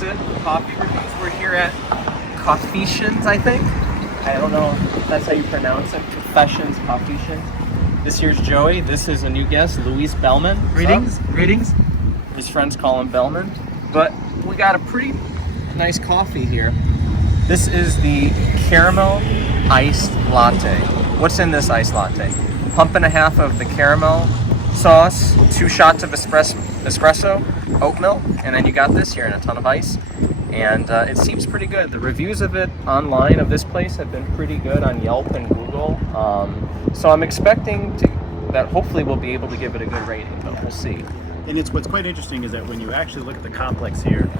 sit coffee reviews. We're here at COFFEESSIONS, I think. I don't know if that's how you pronounce it. Confessions, COFFEESSIONS. This here's Joey. This is a new guest, Luis Bellman. Greetings. Greetings. His friends call him Bellman. But we got a pretty nice coffee here. This is the caramel iced latte. What's in this iced latte? Pump and a half of the caramel sauce, 2 shots of espresso, oat milk, and then you got this here in a ton of ice. And it seems pretty good. The reviews of it online of this place have been pretty good on Yelp and Google. So I'm expecting that hopefully we'll be able to give it a good rating, but we'll see. And what's quite interesting is that when you actually look at the complex here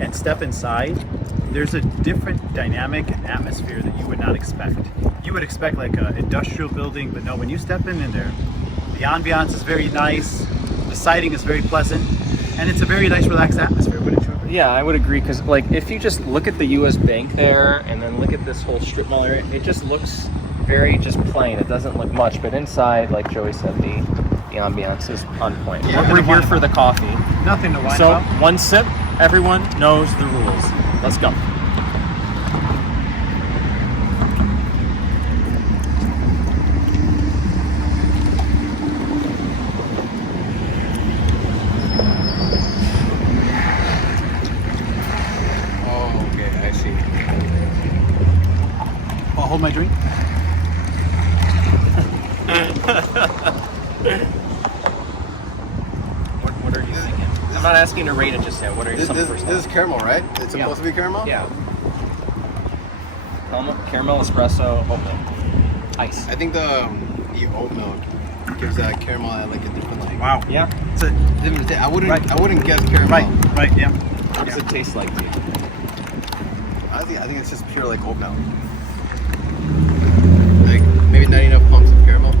and step inside, there's a different dynamic and atmosphere that you would not expect. You would expect like an industrial building, but no, when you step in there, the ambiance is very nice, the sighting is very pleasant, and it's a very nice, relaxed atmosphere, wouldn't you agree? Yeah, I would agree, because like if you just look at the U.S. Bank there and then look at this whole strip mall area, it just looks very just plain. It doesn't look much, but inside, like Joey said, the ambiance is on point. Yeah, We're here for the coffee. Nothing to whine So about. one sip, everyone knows the rules. Let's go. Oh, okay, I see. I'll hold my drink. What are you thinking? I'm not asking to rate it just yet. What are This, some this, first this is caramel, right? It's supposed to be caramel? Yeah. Caramel espresso, oat milk, ice. I think the oat milk gives that caramel like a different like. Wow. Yeah. It's a, Different I wouldn't. Right. I wouldn't guess caramel. right, yeah. What does it taste like to you? I think it's just pure like oat milk. Like maybe not enough pumps of caramel.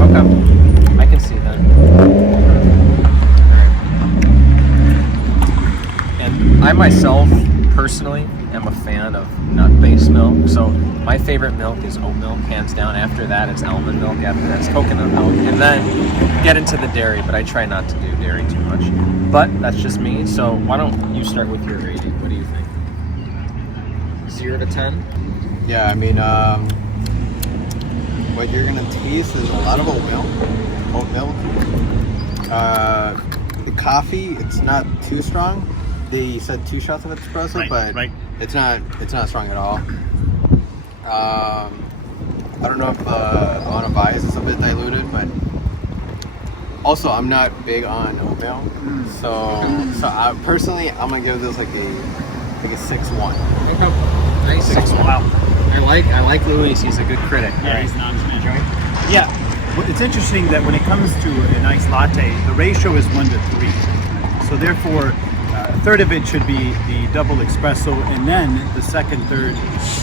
Okay. I can see that. And I myself, personally, am a fan of nut-based milk. So my favorite milk is oat milk, hands down. After that, it's almond milk. After that, it's coconut milk. And then get into the dairy, but I try not to do dairy too much. But that's just me. So why don't you start with your rating? What do you think? 0 to 10? Yeah, I mean, what you're gonna taste is a lot of oat milk. The coffee, it's not too strong. They said 2 shots of espresso, but it's not strong at all. I don't know if the amount of ice is a bit diluted, but also I'm not big on oatmeal, so I personally I'm gonna give this like a 6-1. Nice. 6-1. Wow. I like Luis. He's a good critic. Yeah, he's an honest man. Yeah, well, it's interesting that when it comes to a nice latte, the ratio is 1 to 3. So therefore, a third of it should be the double espresso, and then the second third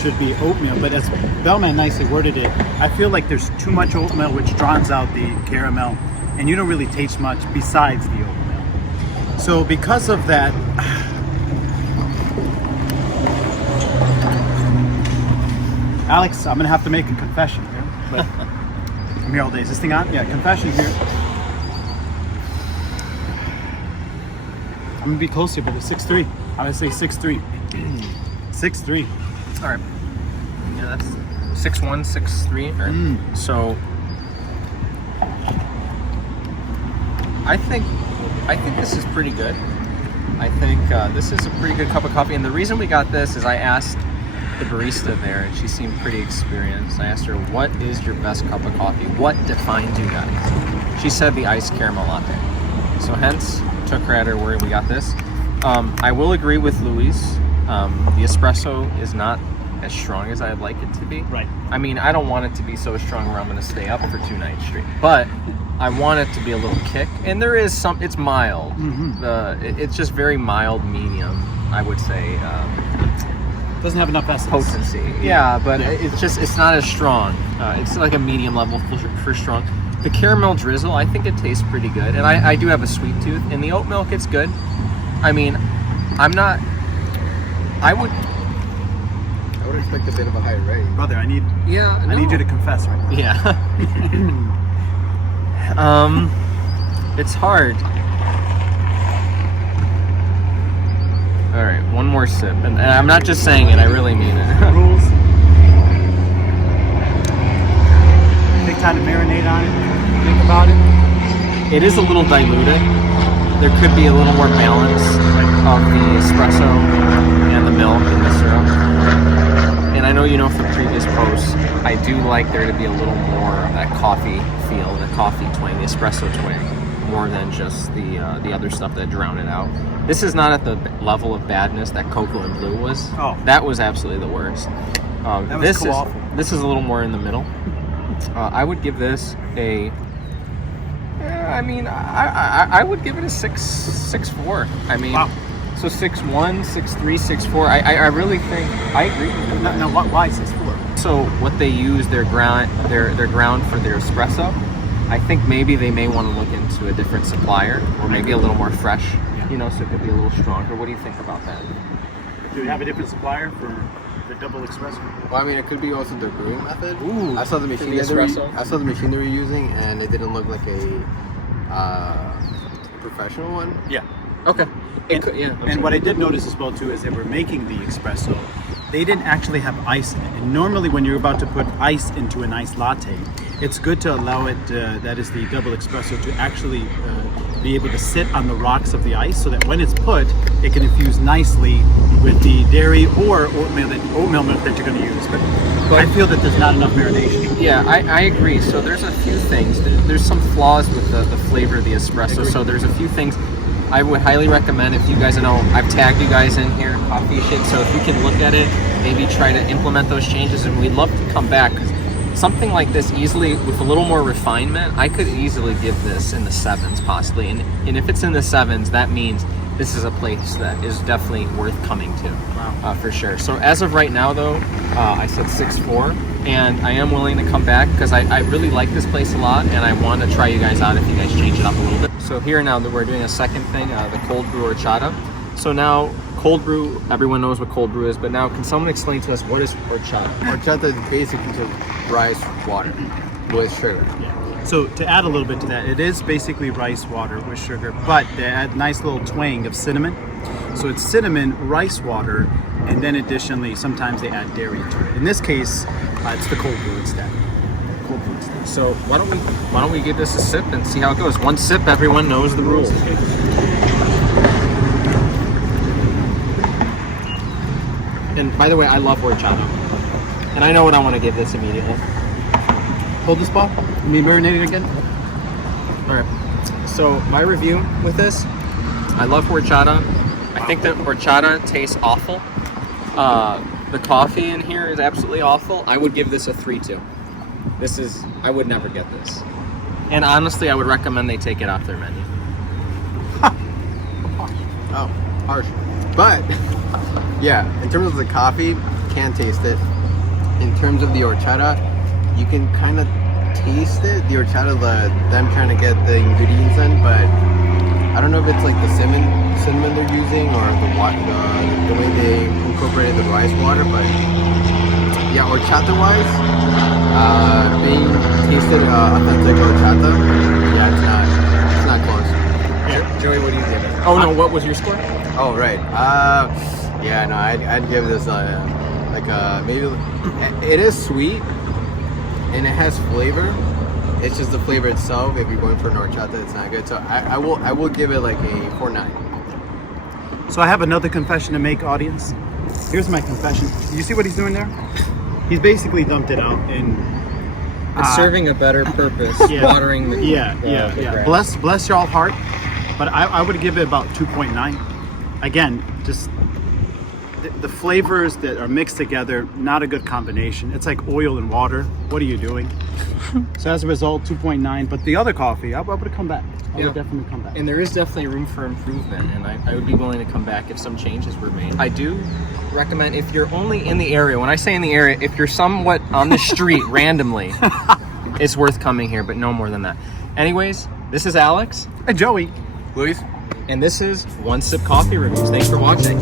should be oatmeal. But as Bellman nicely worded it, I feel like there's too much oatmeal, which drowns out the caramel, and you don't really taste much besides the oatmeal. So because of that, Alex, I'm gonna have to make a confession here, but I'm here all day. Is this thing on? Yeah, confession here. I'm gonna be close here, but it's 6-3. I would say 6-3. 6-3. All right. Yeah, that's 6-1, 6-3. Right. So I think this is pretty good. I think this is a pretty good cup of coffee, and the reason we got this is I asked the barista there, and she seemed pretty experienced. I asked her, what is your best cup of coffee? What defines you guys? She said the iced caramel latte. So hence, took her at her word, we got this. I will agree with Luis. The espresso is not as strong as I'd like it to be. Right. I mean, I don't want it to be so strong where I'm going to stay up for 2 nights straight. But I want it to be a little kick. And there is some, it's mild. It's just very mild, medium, I would say. Doesn't have enough essence. Potency. Yeah, but it's not as strong. It's like a medium level for strong. The caramel drizzle, I think it tastes pretty good. And I do have a sweet tooth. And the oat milk, it's good. I mean, I would expect a bit of a higher rating. Brother, I need you to confess right now. Yeah. It's hard. All right, one more sip, and I'm not just saying it; I really mean it. Rules. Take time to marinate on it. Think about it. It is a little diluted. There could be a little more balance of the espresso and the milk and the syrup. And I know you know from previous posts, I do like there to be a little more of that coffee feel, the coffee twang, the espresso twang, more than just the other stuff that drowned it out. This is not at the level of badness that Cocoa and Blue was. Oh. That was absolutely the worst. That was awful. This is a little more in the middle. I would give this a. I would give it a 6.4. I mean, wow. So 6.1, 6.3, 6.4. I really think I agree with you. Now, why 6.4? So what they use their ground for their espresso, I think maybe they may want to look into a different supplier or maybe a little more fresh. You know, so it could be a little stronger. What do you think about that? Do we have a different supplier for the double espresso? Well, I mean, it could be also the brewing method. Ooh, I saw the machine the that they were, espresso? I saw the machine they were using, and it didn't look like a professional one. Yeah. Okay. And what I did notice as well too is they were making the espresso. They didn't actually have ice in it. And normally when you're about to put ice into an iced latte, it's good to allow it, that is the double espresso, to actually be able to sit on the rocks of the ice so that when it's put, it can infuse nicely with the dairy or oatmeal milk that you're going to use. But I feel that there's not enough marination. Yeah, I agree. So there's a few things. There's some flaws with the flavor of the espresso. So there's a few things I would highly recommend. If you guys know, I've tagged you guys in here, Coffee Shit. So if you can look at it, maybe try to implement those changes, and we'd love to come back. Something like this easily, with a little more refinement, I could easily give this in the 7s possibly. And if it's in the 7s, that means this is a place that is definitely worth coming to. Wow. For sure. So as of right now though, I said 6.4, and I am willing to come back because I really like this place a lot, and I want to try you guys out if you guys change it up a little bit. So here now that we're doing a second thing, the cold brew horchata. So now cold brew, everyone knows what cold brew is, but now can someone explain to us what is horchata? Horchata is basically just rice water with sugar. Yeah. So to add a little bit to that, it is basically rice water with sugar, but they add nice little twang of cinnamon. So it's cinnamon, rice water, and then additionally, sometimes they add dairy to it. In this case, it's the cold brew instead. Cold brew instead. So why don't we give this a sip and see how it goes? One sip, everyone knows the rules. Okay. And by the way, I love horchata, and I know what I want to give this immediately. Hold this ball. Let me marinate it again. All right. So my review with this, I love horchata. I think that horchata tastes awful. The coffee in here is absolutely awful. I would give this a 3-2. I would never get this. And honestly, I would recommend they take it off their menu. Oh, harsh. But yeah, in terms of the coffee, can taste it. In terms of the horchata, you can kind of taste it. The horchata, them trying to get the ingredients in, but I don't know if it's like the cinnamon they're using or the way they incorporated the rice water. But yeah, horchata wise, being tasted authentic horchata, yeah, it's not close. Yeah. Joey, what do you give it? Oh no, what was your score? Oh right. Yeah, no, I'd give this maybe. It is sweet and it has flavor. It's just the flavor itself. If you're going for an horchata, it's not good. So I will give it like a 4.9. So I have another confession to make, audience. Here's my confession. You see what he's doing there? He's basically dumped it out in. It's serving a better purpose, Yeah. watering the Yeah. grass. Bless y'all heart, but I would give it about 2.9. Again, just the flavors that are mixed together, not a good combination. It's like oil and water. What are you doing? So as a result, 2.9. But the other coffee, I would come back. I would definitely come back. And there is definitely room for improvement, and I would be willing to come back if some changes were made. I do recommend, if you're only in the area, when I say in the area, if you're somewhat on the street randomly, it's worth coming here, but no more than that. Anyways, this is Alex. Hey, Joey. Luis? And this is One Sip Coffee Reviews. Thanks for watching.